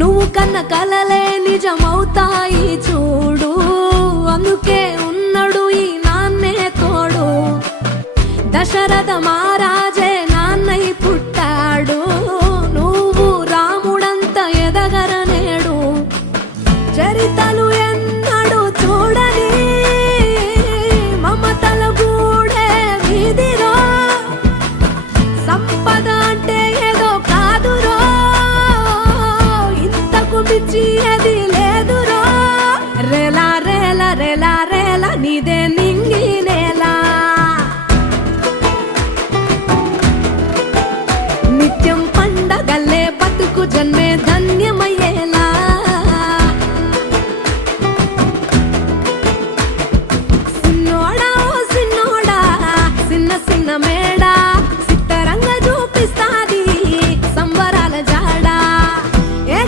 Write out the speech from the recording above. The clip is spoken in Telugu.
నువ్వు కన్న కలలే నిజమవుతాయి చూడు, అందుకే ఉన్నాడు ఈ నాన్నే తోడు. దశరథ మహారాజే నాన్నై పుట్టాడు, నువ్వు రాముడంత ఎదగ